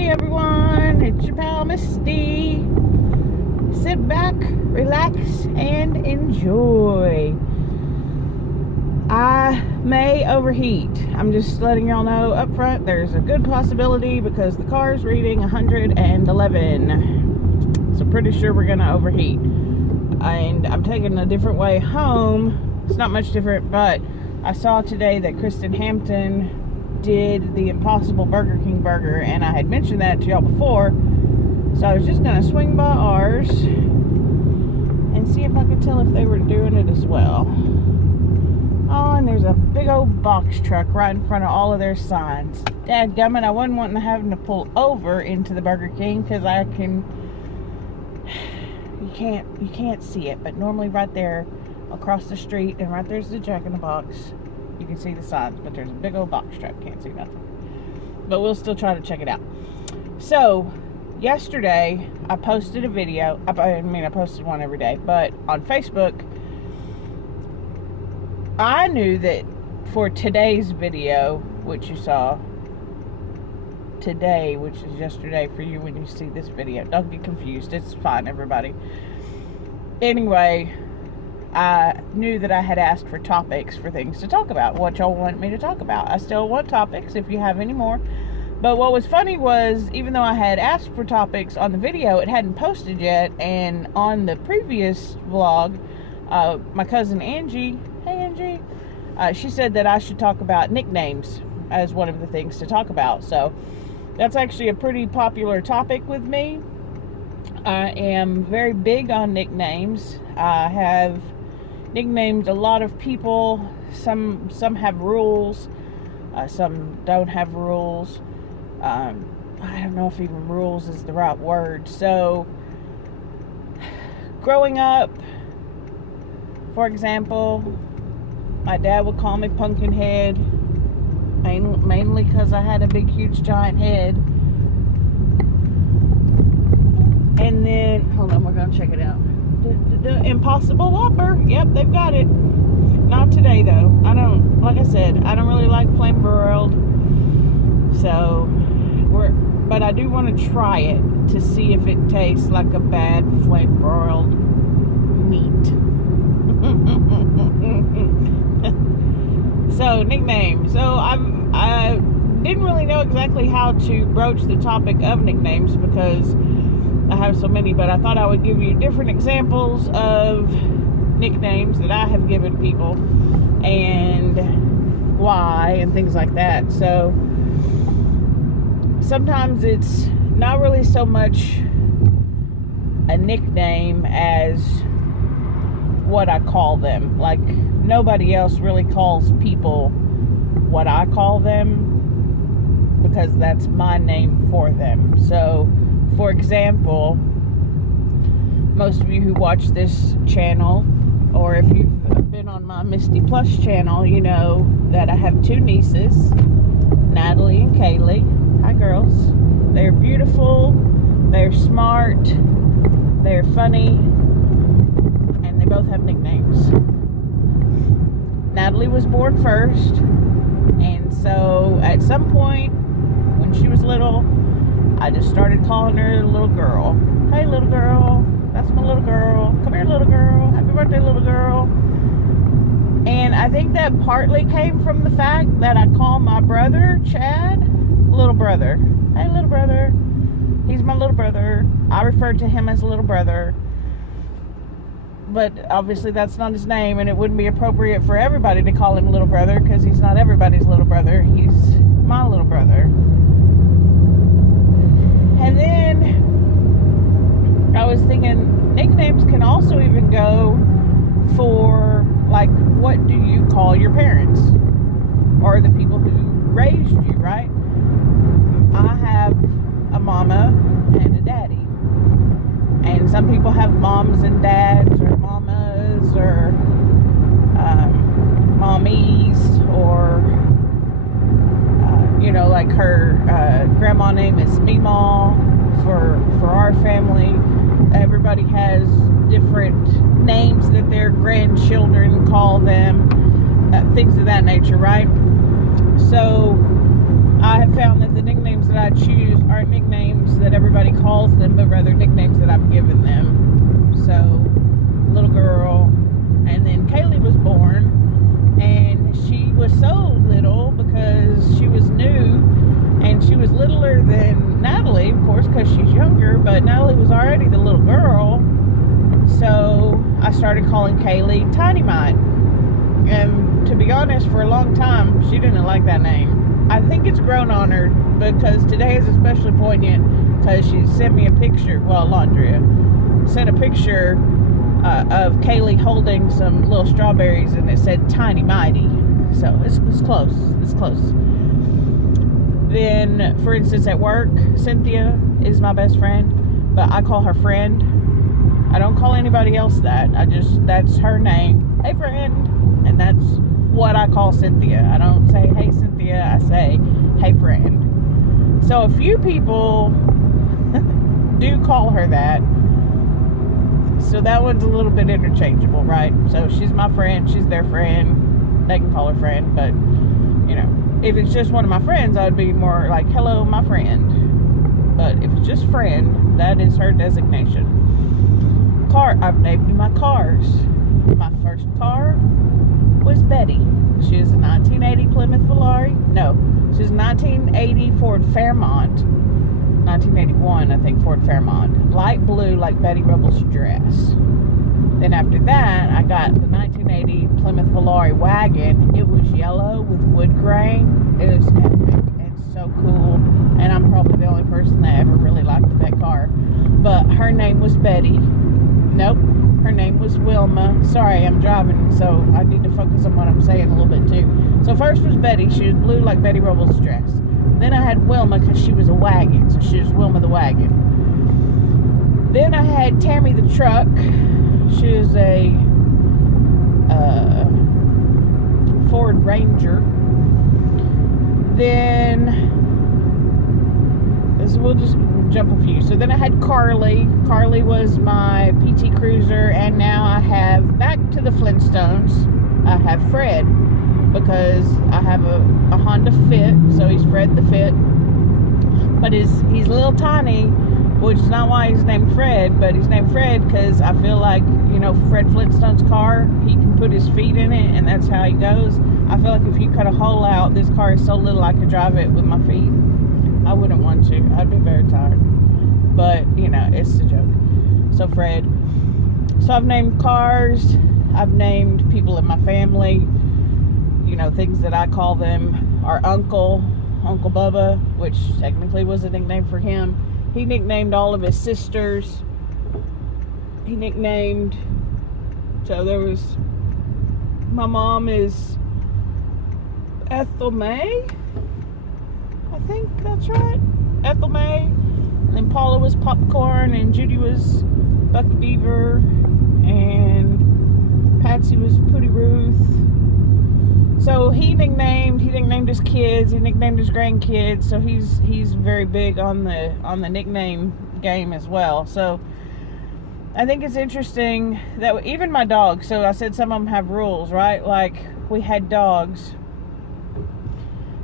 Howdy everyone, it's your pal Misty. Sit back, relax, and enjoy. I may overheat. I'm just letting y'all know up front there's a good possibility because the car is reading 111. So pretty sure we're gonna overheat. And I'm taking a different way home. It's not much different, but I saw today that Kristen Hampton did the Impossible Burger King burger, and I had mentioned that to y'all before, so I was just gonna swing by ours and see if I could tell if they were doing it as well. Oh, and there's a big old box truck right in front of all of their signs. Dadgummit, I wasn't wanting to have to pull over into the Burger King because you can't see it, but normally right there across the street and right there's the Jack in the Box. You can see the signs, but there's a big old box truck. Can't see nothing. But we'll still try to check it out. So, yesterday, I posted a video. I posted one every day. But on Facebook, I knew that for today's video, which you saw today, which is yesterday for you when you see this video. Don't get confused. It's fine, everybody. Anyway, I knew that I had asked for topics for things to talk about, what y'all want me to talk about. I still want topics if you have any more. But what was funny was, even though I had asked for topics on the video, it hadn't posted yet. And on the previous vlog, my cousin Angie, hey Angie, she said that I should talk about nicknames as one of the things to talk about. So that's actually a pretty popular topic with me. I am very big on nicknames. I have nicknamed a lot of people. Some have rules, some don't have rules. I don't know if even rules is the right word. So growing up, for example, my dad would call me Pumpkinhead, mainly because I had a big huge giant head. And then hold on, we're gonna check it out. Impossible Whopper. Yep, they've got it. Not today though. Like I said, I don't really like flame broiled. So but I do want to try it to see if it tastes like a bad flame broiled meat. So nicknames. So I didn't really know exactly how to broach the topic of nicknames because I have so many, but I thought I would give you different examples of nicknames that I have given people and why and things like that. So sometimes it's not really so much a nickname as what I call them. Like nobody else really calls people what I call them because that's my name for them. So for example, most of you who watch this channel, or if you've been on my Misty Plus channel, you know that I have two nieces, Natalie and Kaylee. Hi girls. They're beautiful, they're smart, they're funny, and they both have nicknames. Natalie was born first, and so at some point when she was little, I just started calling her little girl. Hey little girl, that's my little girl. Come here little girl, happy birthday little girl. And I think that partly came from the fact that I call my brother, Chad, little brother. Hey little brother, he's my little brother. I refer to him as little brother. But obviously that's not his name, and it wouldn't be appropriate for everybody to call him little brother because he's not everybody's little brother. He's my little brother. And then I was thinking nicknames can also even go for, like, what do you call your parents or the people who raised you, right? I have a mama and a daddy, and some people have moms and dads, or mamas, or mommies, or you know, like her grandma name is Meemaw for our family. Everybody has different names that their grandchildren call them, things of that nature, right? So I have found that the nicknames that I choose aren't nicknames that everybody calls them, but rather nicknames that I've given them. So, little girl, and then Kaylee was born, and she was so little because she was new, and she was littler than Natalie, of course, because she's younger, but Natalie was already the little girl. So I started calling Kaylee Tiny Mite. And to be honest, for a long time, she didn't like that name. I think it's grown on her because today is especially poignant because she sent me a picture, well, Laundria sent a picture of Kaylee holding some little strawberries, and it said Tiny Mighty. So it's close. It's close. Then, for instance, at work, Cynthia is my best friend, but I call her friend. I don't call anybody else that. That's her name. Hey, friend. And that's what I call Cynthia. I don't say, hey, Cynthia. I say, hey, friend. So a few people do call her that. So that one's a little bit interchangeable, right? So she's my friend. She's their friend. They can call her friend. But, you know, if it's just one of my friends, I would be more like, hello, my friend. But if it's just friend, that is her designation. I've named my cars. My first car was Betty. She was a 1980 Plymouth Volare. No, she was a 1980 Ford Fairmont. 1981, I think, Ford Fairmont. Light blue like Betty Rubble's dress. Then after that, I got the 1980 Plymouth Volare wagon. It was yellow with wood grain. It was epic and so cool. And I'm probably the only person that ever really liked that car. But her name was Betty. Nope, her name was Wilma. Sorry, I'm driving, so I need to focus on what I'm saying a little bit too. So first was Betty. She was blue like Betty Rubble's dress. Then I had Wilma because she was a wagon, so she was Wilma the wagon. Then I had Tammy the truck. She was a Ford Ranger. Then we'll just jump a few. So then I had Carly. Carly was my PT Cruiser, and now I have, back to the Flintstones, I have Fred, because I have a Honda Fit, so he's Fred the Fit. But he's a little tiny, which is not why he's named Fred, but he's named Fred because I feel like, you know, Fred Flintstone's car, he can put his feet in it, and that's how he goes. I feel like if you cut a hole out, this car is so little I could drive it with my feet. I wouldn't want to. I'd be very tired. But, you know, it's a joke. So, Fred. So, I've named cars. I've named people in my family. You know, things that I call them are Uncle Bubba, which technically was a nickname for him. He nicknamed all of his sisters. He nicknamed... So, there was... My mom is Ethel May. I think that's right. Ethel May. And then Paula was Popcorn, and Judy was Buck Beaver, and Patsy was Pootie Ruth. So he nicknamed his kids, he nicknamed his grandkids, so he's very big on the nickname game as well. So I think it's interesting that even my dogs, so I said some of them have rules, right? Like we had dogs.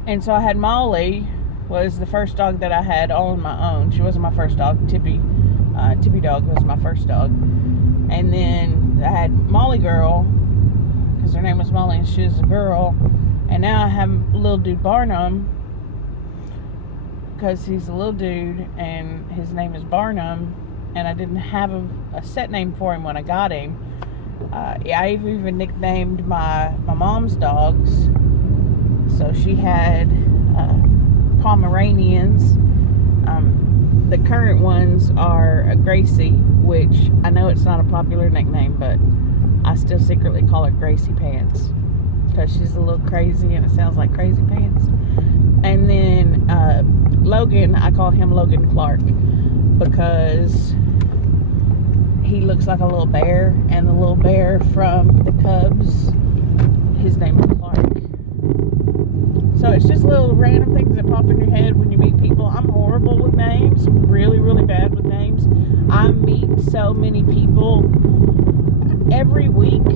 And so I had Molly, was the first dog that I had all on my own. She wasn't my first dog. Tippy dog was my first dog. And then I had Molly Girl, because her name was Molly and she was a girl. And now I have little dude Barnum, because he's a little dude and his name is Barnum. And I didn't have a set name for him when I got him. I even nicknamed my mom's dogs. So she had Pomeranians. The current ones are a Gracie, which I know it's not a popular nickname, but I still secretly call her Gracie Pants because she's a little crazy and it sounds like Crazy Pants. And then Logan, I call him Logan Clark because he looks like a little bear, and the little bear from the Cubs, his name is Clark. So it's just little random things that pop in your head when you meet people. I'm horrible with names, really, really bad with names. I meet so many people. Every week,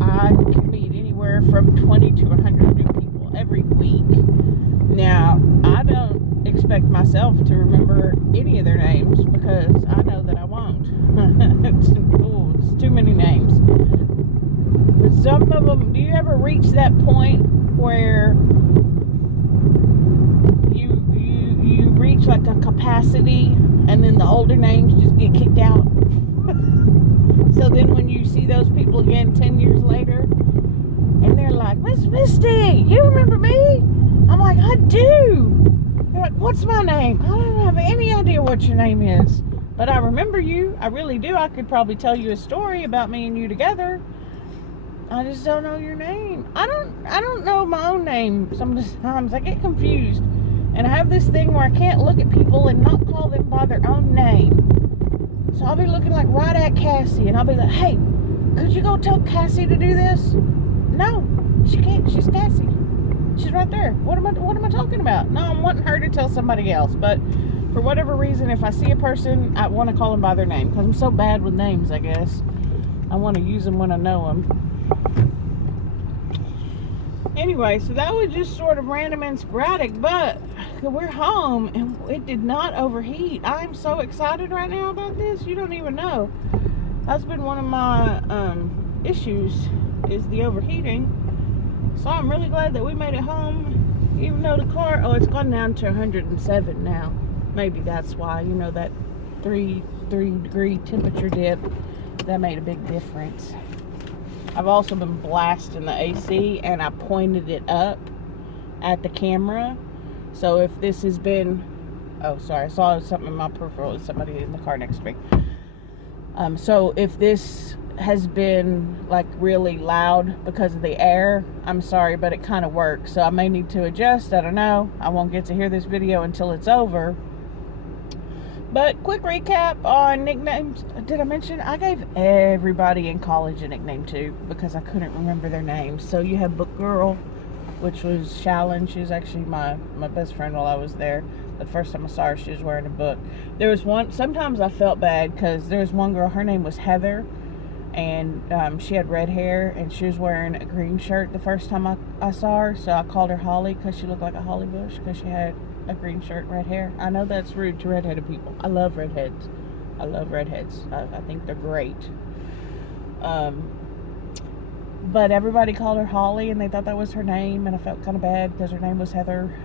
I can meet anywhere from 20 to 100 new people every week. Now, I expect myself to remember any of their names because I know that I won't. It's too many names. But some of them, do you ever reach that point where you reach like a capacity and then the older names just get kicked out? So then when you see those people again 10 years later and they're like, Miss Misty, you remember me? I'm like, I do. They're like, what's my name? I don't have any idea what your name is, but I remember you. I really do. I could probably tell you a story about me and you together. I just don't know your name. I don't know my own name. Sometimes I get confused. And I have this thing where I can't look at people and not call them by their own name. So I'll be looking like right at Cassie and I'll be like, hey, could you go tell Cassie to do this? No, she can't. She's Cassie. She's right there. What am I talking about? No, I'm wanting her to tell somebody else. But for whatever reason, if I see a person, I want to call them by their name because I'm so bad with names, I guess. I want to use them when I know them. Anyway, so that was just sort of random and sporadic, but we're home and it did not overheat. I'm so excited right now about this. You don't even know. That's been one of my issues, is the overheating. So I'm really glad that we made it home, even though the car, it's gone down to 107 now. Maybe that's why, that 3 degree temperature dip, that made a big difference. I've also been blasting the AC and I pointed it up at the camera. So if this has been, oh sorry, I saw something in my peripheral, it's somebody in the car next to me. So if this has been like really loud because of the air, I'm sorry, but it kind of works. So I may need to adjust, I don't know. I won't get to hear this video until it's over. But quick recap on nicknames. Did I mention I gave everybody in college a nickname too because I couldn't remember their names. So you have Book Girl, which was Shallon. She was actually my best friend while I was there. The first time I saw her, she was wearing a book. There was one, sometimes I felt bad because there was one girl, her name was Heather, and she had red hair and she was wearing a green shirt the first time I saw her. So I called her Holly because she looked like a holly bush because she had a green shirt, red hair. I know that's rude to redheaded people. I love redheads. I love redheads. I think they're great. But everybody called her Holly and they thought that was her name, and I felt kind of bad because her name was Heather.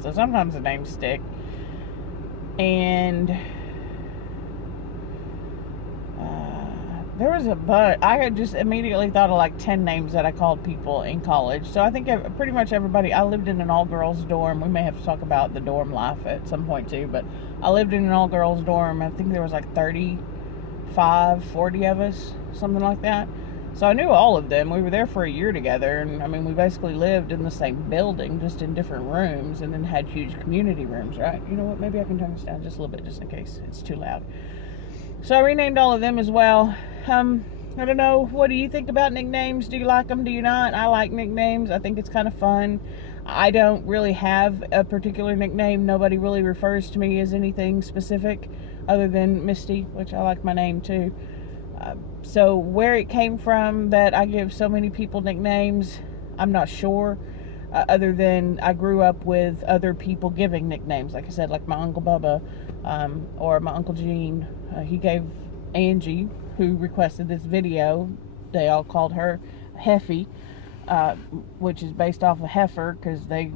So sometimes the names stick. And there was a bunch. I had just immediately thought of like 10 names that I called people in college. So I think pretty much everybody, I lived in an all-girls dorm. We may have to talk about the dorm life at some point too, but I lived in an all-girls dorm. I think there was like 35, 40 of us, something like that. So I knew all of them. We were there for a year together, and I mean, we basically lived in the same building, just in different rooms, and then had huge community rooms, right? You know what, maybe I can turn this down just a little bit, just in case it's too loud. So I renamed all of them as well. I don't know, what do you think about nicknames? Do you like them? Do you not? I like nicknames. I think it's kind of fun. I don't really have a particular nickname. Nobody really refers to me as anything specific other than Misty, which I like my name too. So where it came from that I give so many people nicknames, I'm not sure. Other than I grew up with other people giving nicknames. Like I said, like my Uncle Bubba, or my Uncle Gene. He gave Angie, who requested this video, they all called her Heffy, which is based off of heifer because they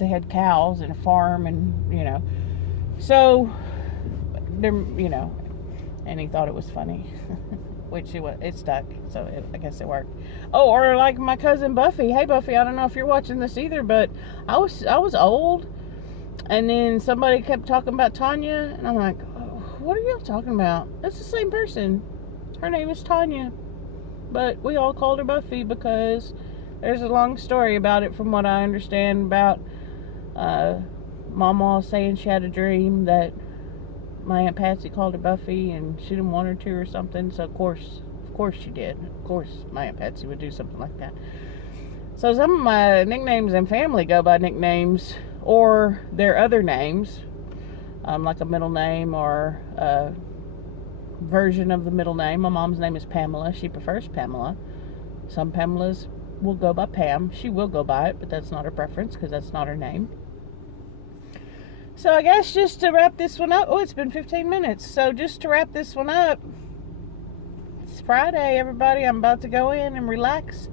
had cows and a farm, and so they're, and he thought it was funny. Which it stuck, so I guess it worked. Oh, or like my cousin Buffy. Hey Buffy, I don't know if you're watching this either, but I was old, and then somebody kept talking about Tanya, and I'm like, oh, what are y'all talking about? That's the same person. Her name is Tanya, but we all called her Buffy because there's a long story about it from what I understand about Mama saying she had a dream that my Aunt Patsy called her Buffy and she didn't want her to or something. So of course she did. Of course my Aunt Patsy would do something like that. So some of my nicknames and family go by nicknames or their other names, like a middle name or a version of the middle name. My mom's name is Pamela. She prefers Pamela. Some Pamelas will go by Pam. She will go by it, but that's not her preference because that's not her name. So I guess just to wrap this one up, oh, it's been 15 minutes. So just to wrap this one up, it's Friday, everybody. I'm about to go in and relax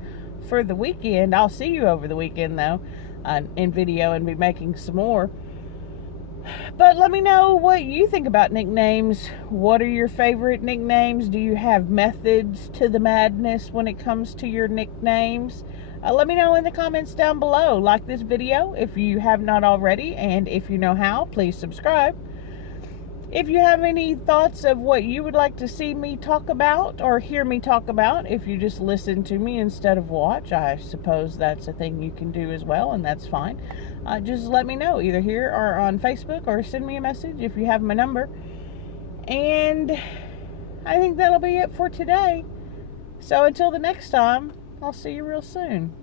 for the weekend. I'll see you over the weekend, though, in video, and be making some more. But let me know what you think about nicknames. What are your favorite nicknames? Do you have methods to the madness when it comes to your nicknames? Let me know in the comments down below. Like this video if you have not already, and if you know how, please subscribe. If you have any thoughts of what you would like to see me talk about or hear me talk about, if you just listen to me instead of watch, I suppose that's a thing you can do as well, and that's fine. Just let me know either here or on Facebook, or send me a message if you have my number. And I think that'll be it for today. So until the next time, I'll see you real soon.